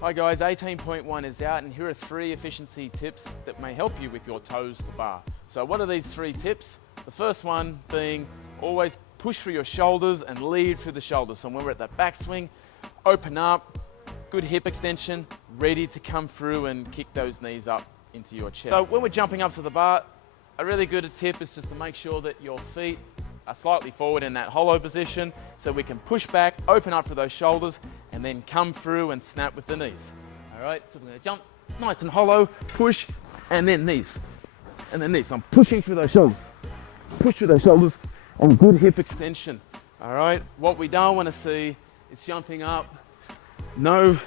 Hi guys, 18.1 is out and here are 3 efficiency tips that may help you with your toes to bar. So what are these 3 tips? The first one being always push through your shoulders and lead through the shoulders. So when we're at that backswing, open up, good hip extension, ready to come through and kick those knees up into your chest. So when we're jumping up to the bar, a really good tip is just to make sure that your feet are slightly forward in that hollow position so we can push back, open up for those shoulders, and then come through and snap with the knees. All right, so we're gonna jump nice and hollow, push, and then knees. And then knees. I'm pushing through those shoulders. Push through those shoulders and good hip extension. All right, what we don't wanna see is jumping up, no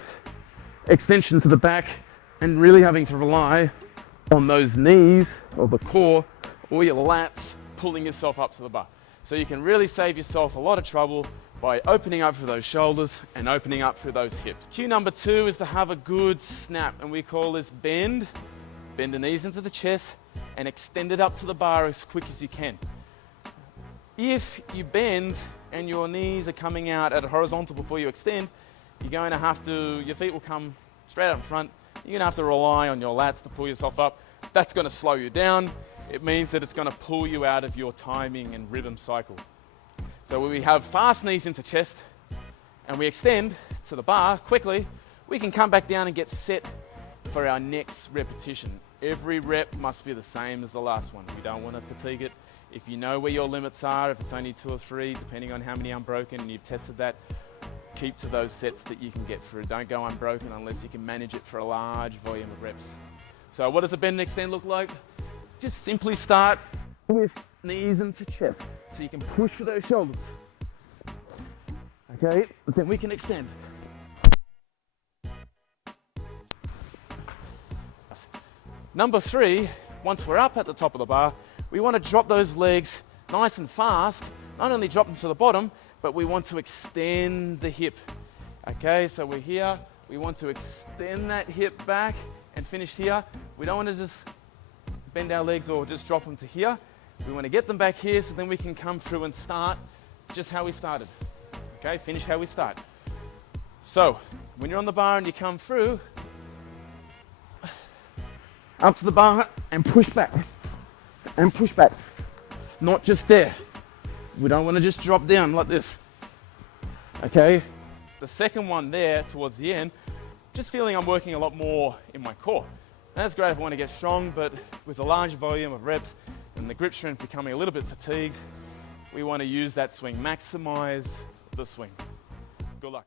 extension to the back, and really having to rely on those knees or the core or your lats pulling yourself up to the bar. So you can really save yourself a lot of trouble by opening up through those shoulders and opening up through those hips. Cue number 2 is to have a good snap, and we call this bend. Bend the knees into the chest and extend it up to the bar as quick as you can. If you bend and your knees are coming out at a horizontal before you extend, you're going to have to, your feet will come straight up in front. You're going to have to rely on your lats to pull yourself up. That's going to slow you down. It means that it's going to pull you out of your timing and rhythm cycle. So when we have fast knees into chest and we extend to the bar quickly, we can come back down and get set for our next repetition. Every rep must be the same as the last one. We don't want to fatigue it. If you know where your limits are, if it's only 2 or 3, depending on how many unbroken, and you've tested that, keep to those sets that you can get through. Don't go unbroken unless you can manage it for a large volume of reps. So what does a bend and extend look like? Just simply start with knees into chest, so you can push for those shoulders. Okay, but then we can extend. Number 3, once we're up at the top of the bar, we want to drop those legs nice and fast. Not only drop them to the bottom, but we want to extend the hip. Okay, so we're here. We want to extend that hip back and finish here. We don't want to just bend our legs or just drop them to here. We want to get them back here so then we can come through and start just how we started. Okay, finish how we start. So when you're on the bar and you come through, up to the bar and push back and push back. Not just there. We don't want to just drop down like this. Okay, the second one there towards the end, just feeling I'm working a lot more in my core. That's great if I want to get strong, but with a large volume of reps and the grip strength becoming a little bit fatigued, we want to use that swing, maximize the swing. Good luck.